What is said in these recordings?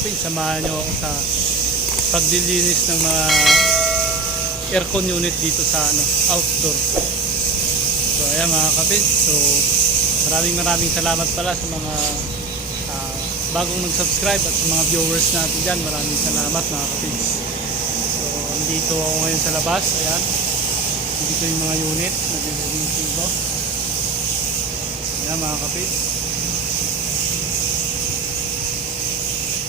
kapatid, samahan nyo ako sa paglilinis ng mga aircon unit dito sa outdoor. So ayan mga kapatid, so maraming salamat pala sa mga bagong nag-subscribe at sa mga viewers natin dyan. Maraming salamat mga kapatid. So andito ako ngayon sa labas. Ayan, dito yung mga unit na dilinisin ko. Ayan mga kapatid,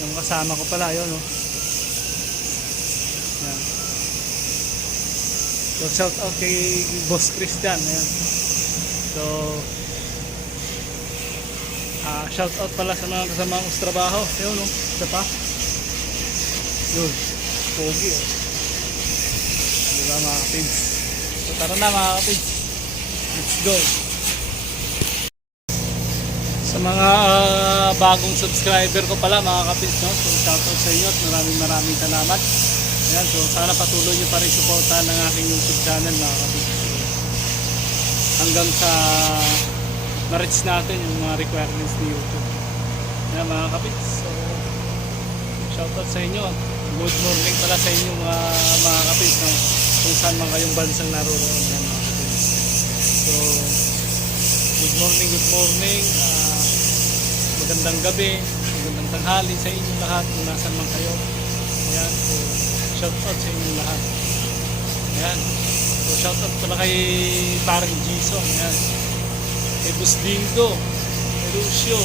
yung kasama ko pala yun, oh. Ayan. So shout out kay Boss Christian. Ayan. So shout out pala sa mga kasama kong trabaho. Ayun, no? Isa pa yun, pogi, oh. Diba mga kapids? So tara na mga kapids, let's go. Sa mga bagong subscriber ko pala mga kapids, no? So shout out sa inyo at maraming salamat. Ayan, so sana patuloy nyo pa rin supportahan ng aking YouTube channel mga kapids, hanggang sa ma-reach natin yung mga requirements ni YouTube. Ayan mga kapids, so shoutout sa inyo. Good morning pala sa inyo mga kapids, no? Kung saan man kayong bansang naroon. Ayan mga kapids, so good morning, magandang gabi, magandang tanghali sa inyo lahat kung nasan man kayo. Ayan, so shoutout sa inyo lahat. Ayan, so shoutout pala kay Paring Jisong. Ayan, kay Boss Dindo, kay Lucio,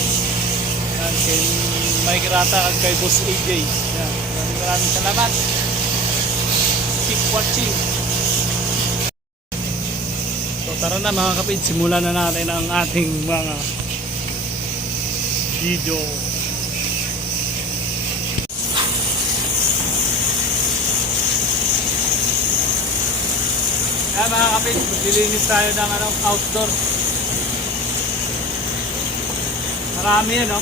yan, kay Mike Rata at kay Boss AJ. Yan, maraming salamat. Keep watching. So tara na mga kapid, simulan na natin ang ating mga video. Yan mga kapid, maglilinis tayo ng outdoor. Marami yan, no?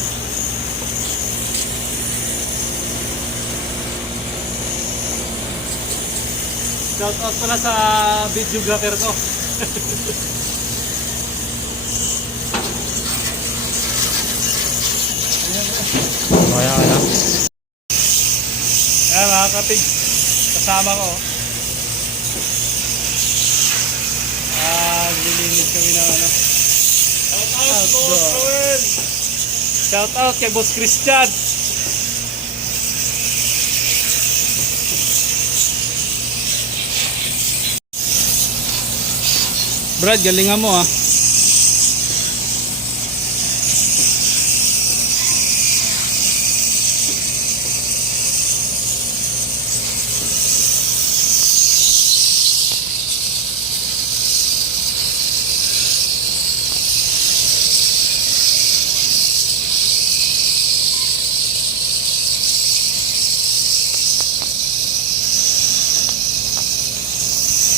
Shout out pala sa videographer ko. Ayan mga kapig, kasama ko. Lilinis kami ng outdoor. Shout out kay Boss Christian. Brad, galingan mo, ah.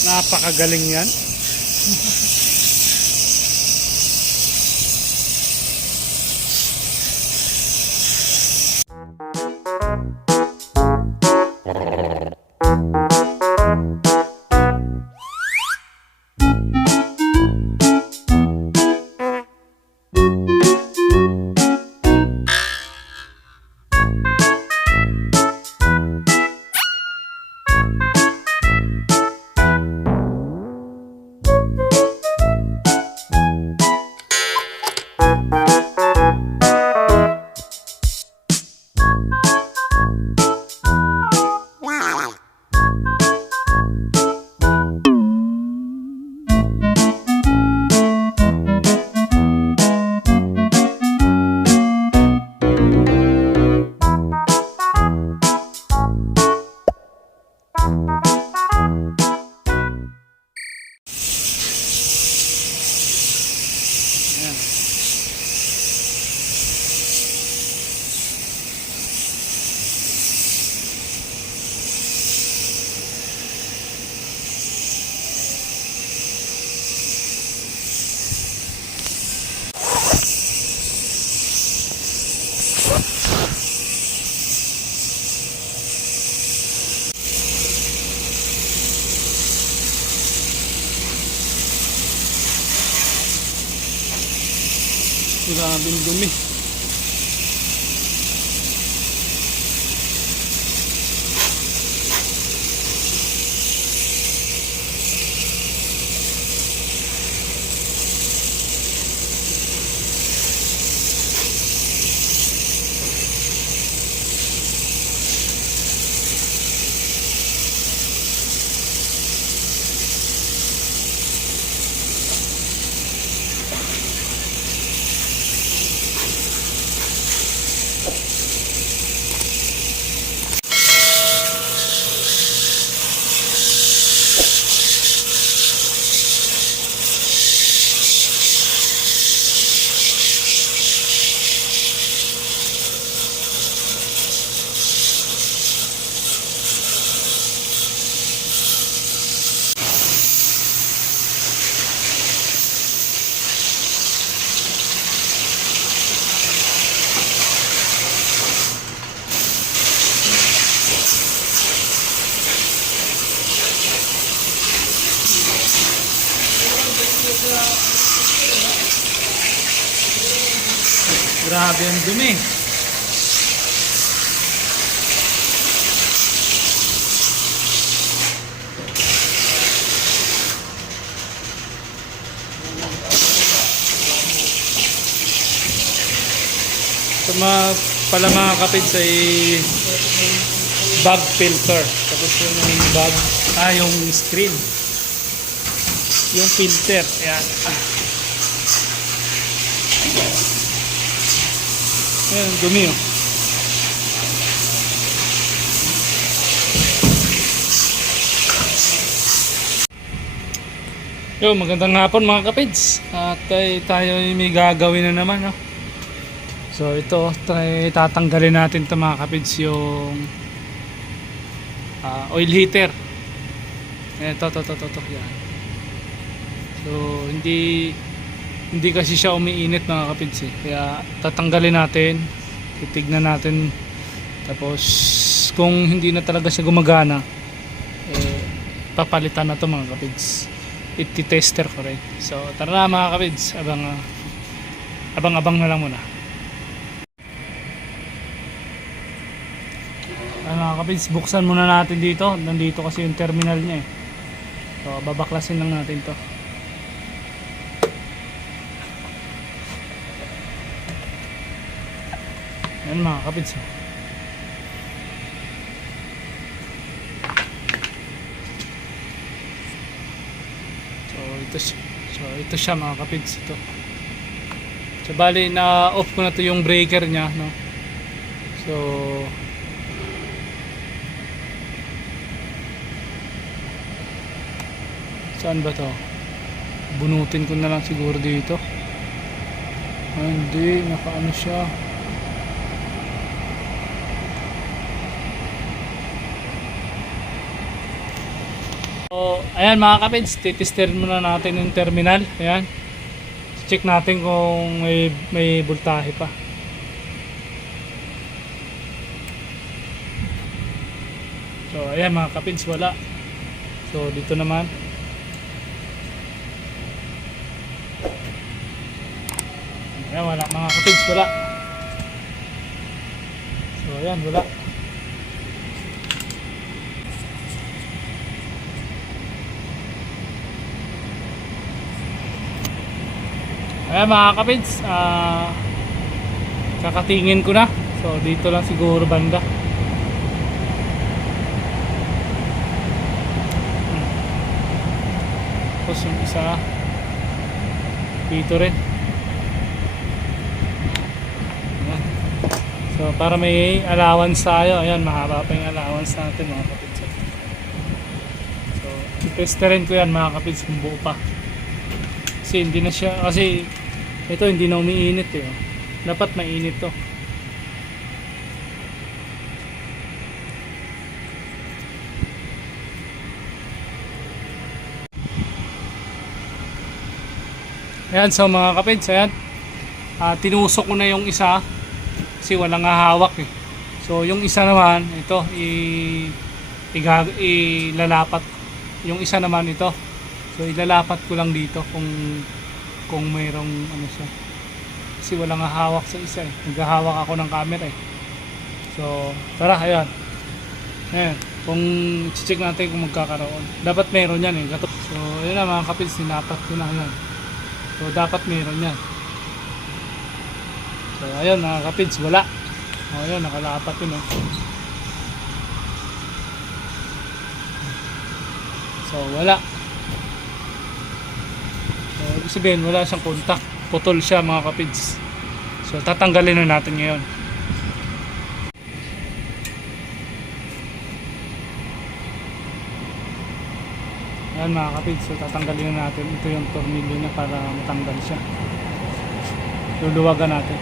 Napakagaling yan. Grabing dumi. Grabe ang dumi. Ito pala mga kapids ay bag filter. Tapos yung bag, yung screen. Yung filter. Ayan. Ayan, dumi oh. Yo, magandang hapon mga kapids. At tayo may gagawin na naman, no? So ito, tatanggalin natin ito mga kapids, yung oil heater. Ito, yan. So hindi kasi siya umiinit mga kapids eh. Kaya tatanggalin natin, titignan natin. Tapos kung hindi na talaga siya gumagana, papalitan na to mga kapids. Iti-tester ko rin. So tara na mga kapids, abang-abang na lang muna. Mga kapids, buksan muna natin dito. Nandito kasi yung terminal niya eh. So babaklasin lang natin to. Yan mga kapids. So ito siya mga kapids, ito. So bali na off ko na to yung breaker niya, no. So saan ba to? Bunutin ko na lang siguro dito. Hindi, nakaano siya. So, ayan mga kapids, titesterin muna natin yung terminal. Ayan. Check natin kung may voltahe pa. So, ayan mga kapids, wala. So, dito naman. Ayan, wala mga kapids, wala. So, ayan, wala. Ayan mga kapids, kakatingin ko na. So dito lang siguro banda. Tapos yung isa dito rin. Ayan. So para may allowance tayo. Ayan, mahaba pa yung allowance natin mga kapids. So itesterin ko yan mga kapids kung buo pa. Kasi hindi na siya, kasi ito hindi na umiinit eh. Dapat mainit to. Ayan, so mga kapids, ayan. Tinusok ko na yung isa kasi walang hawak eh. So yung isa naman, ito ilalapat. Yung isa naman ito. So ilalapat ko lang dito kung mayroong ano siya. Kasi walang hawak sa isa eh. Naghahawak ako ng camera eh. So tara, ayan. Ayan. Kung check natin kung magkakaroon. Dapat meron yan eh. So ayun na mga kapids, sinapat ko na yan. So dapat meron yan. So ayun mga kapids, wala. O ayun, nakalapat yun eh. So wala. Ibig sabihin wala siyang contact, putol siya mga kapids. So tatanggalin na natin ngayon. Ayan mga kapids, so tatanggalin na natin. Ito yung tornilyo na para matanggal siya. Luluwagan natin.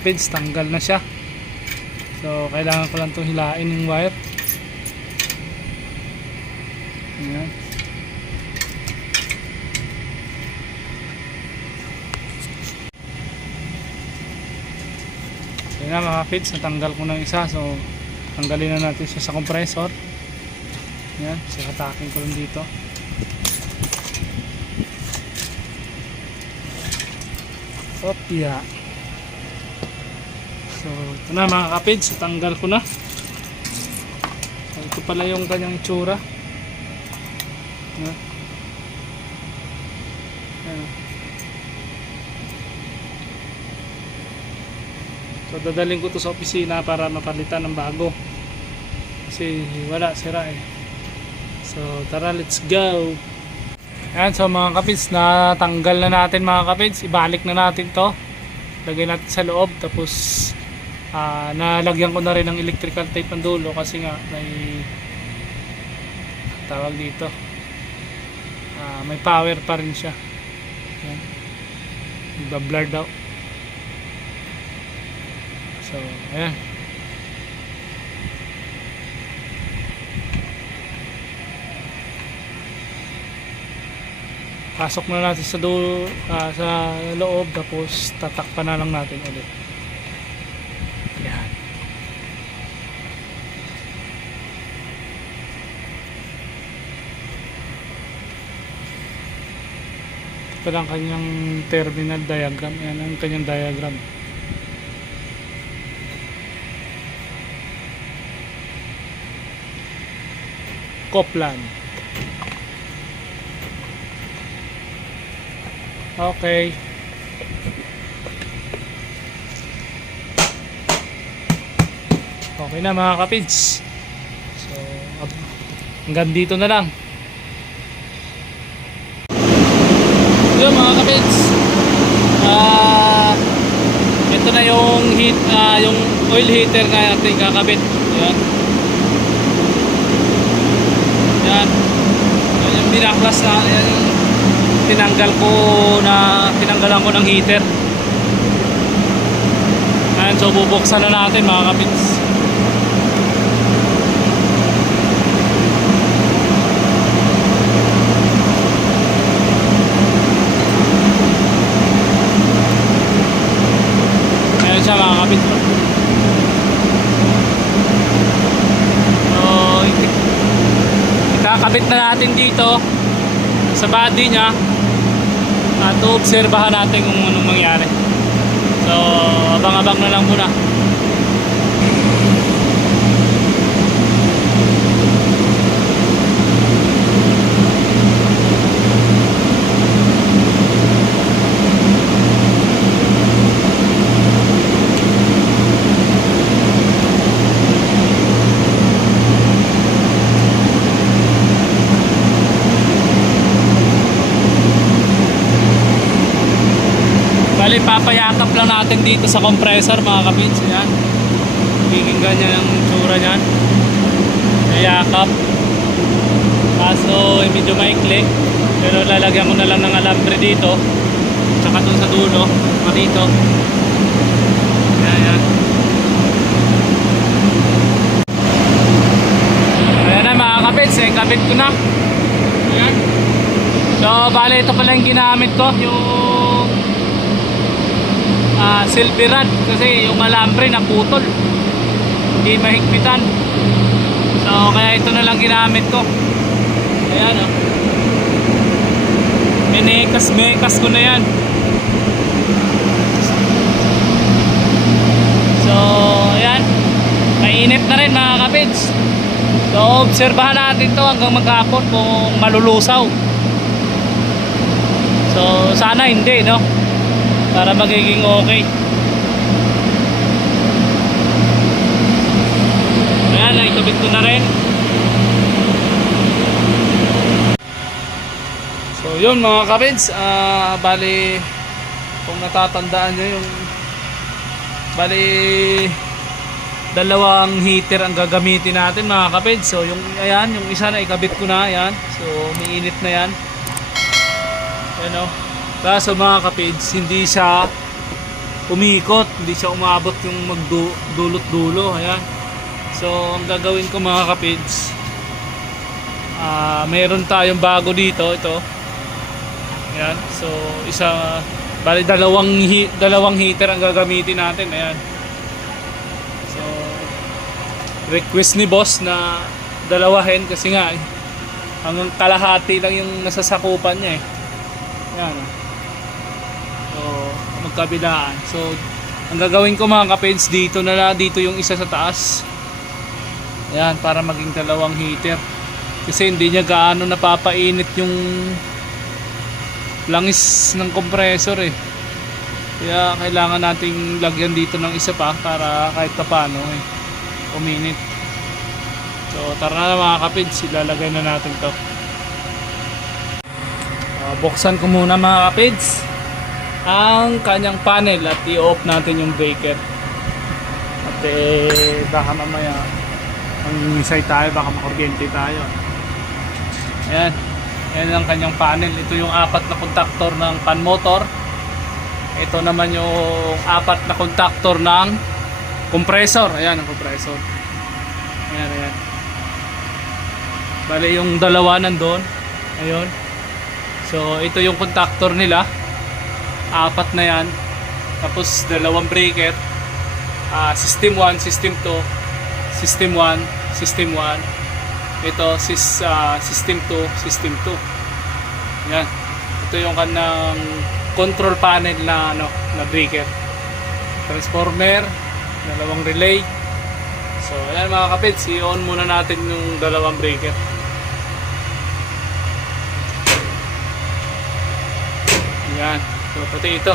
kapids, tanggal na siya. So kailangan ko lang itong hilain yung wire. Ayan. So yun na mga kapids, natanggal ko ng isa. So tanggalin na natin siya sa compressor. Ayan, sikatakin ko lang dito. Opya. So ito na mga kapids, tanggal ko na. So ito pala yung kanyang itsura. Ayan. Ayan. So dadalhin ko to sa opisina para mapalitan ng bago. Kasi wala, sira eh. So tara, let's go. Ayan, so mga kapids, natanggal na natin mga kapids. Ibalik na natin to. Lagay natin sa loob. Tapos nalagyan ko na rin ng electrical tape ng dulo. Kasi nga may tawag dito, may power pa rin siya. Ayan, nagba-blur daw. So ayan, pasok na natin sa dulo, sa loob, tapos tatakpan na lang natin ulit. Yan. Ito lang kanyang terminal diagram. Yan ang kanyang diagram. Copland. Okay. Okay na mga kapids. So hanggang dito na lang. Yun mga kapids, ito na yung yung oil heater na natin kakabit. Yan. Yan. Yan yung binaklas na yan, tinanggalan ko ng heater. Ayan, so bubuksan na natin mga kapids. Ayan siya mga kapids. So ikakabit na natin dito sa body nya. At obserbahan natin kung anong mangyari. So abang-abang na lang muna. Bali, papayakap lang natin dito sa compressor mga kapids. Ayan, biging ganyan ang tsura nyan. Nayakap. Kaso medyo maikli, pero lalagyan ko na lang ng alambre dito, tsaka dun sa dulo, dito. Ayan. Ayan na mga kapids, kabit ko na. Ayan. So bali, ito pala yung ginamit ko, yung silver rod, kasi yung alambre naputol, hindi mahigpitan. So kaya ito na lang ginamit ko. Ayan o, mekas ko na yan. So ayan, mainit na rin mga kapids. So obserbahan natin to hanggang maghapon kung malulusaw. So sana hindi, no, para magiging okay. Ayan, naikabit ko na rin. So yun mga kapids, bali kung natatandaan nyo, yung bali dalawang heater ang gagamitin natin mga kapids. So yung ayan, yung isa na ikabit ko na, ayan. So umiinit na yan. Ayan o. Kaso mga kapids, hindi siya umikot, hindi siya umabot yung magdulot-dulo. Ayan. So ang gagawin ko mga kapids, meron tayong bago dito, ito. Ayan. So bali dalawang heater ang gagamitin natin. Ayan. So request ni boss na dalawahin kasi nga hanggang kalahati lang yung nasasakupan niya eh. Ayan. So magkabilaan. So ang gagawin ko mga kapids, dito yung isa sa taas. Ayan, para maging dalawang heater. Kasi hindi niya gaano napapainit yung langis ng compressor eh. Kaya kailangan nating lagyan dito ng isa pa para kahit paano eh uminit. So tara na mga kapids, ilalagay na natin to. Buksan ko muna mga kapids ang kanyang panel at i-off natin yung breaker. At baka mamaya ang isay tayo, baka makuryente tayo. Ayan. Ayan ang kanyang panel. Ito yung 4 na kontaktor ng fan motor. Ito naman yung 4 na kontaktor ng compressor. Ayan ang compressor. Ayan, ayan. Bale yung dalawa nandun. Ayun. So ito yung kontaktor nila. 4 na yan. Tapos dalawang breaker. System 1, System 2. System 1, System 1. Ito System 2, System 2. Yan. Ito yung kanang control panel na na breaker. Transformer, dalawang relay. So, ayan mga kapids, i-on muna natin yung dalawang breaker. Yan. So, pati ito.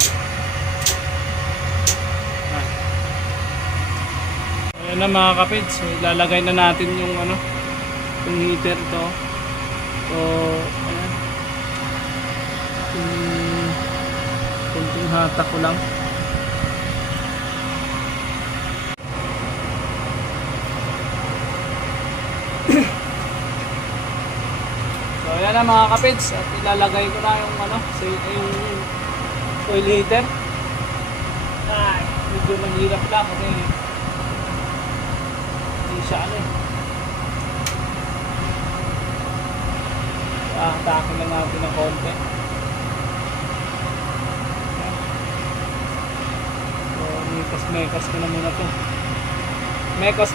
Ayan na mga kapids, so ilalagay na natin yung yung heater to. So ayan, kunting hatak ko lang. So ayan na mga kapids, at ilalagay ko na yung yung oil heater. Ay, medyo mahirap lang kasi siya takin lang natin ng konti. So mekas ko na muna to. Mekas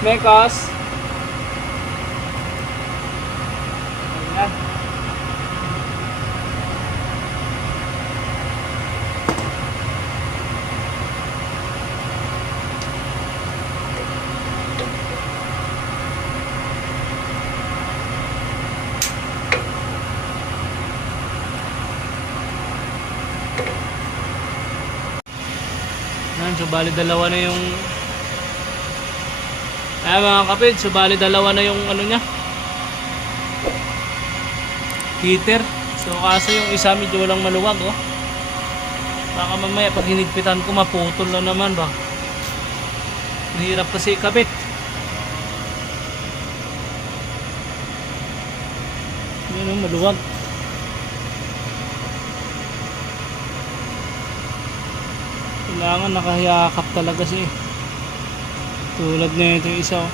ayan. So bali dalawa na yung mga kapid, so bali dalawa na yung niya heater. So kaso yung isa medyo walang maluwag baka mamaya pag hinigpitan ko maputol na naman ba. Mahirap kasi ikabit. Yun maluwag. Kailangan nakahiyakap talaga siya tulad na ito yung isa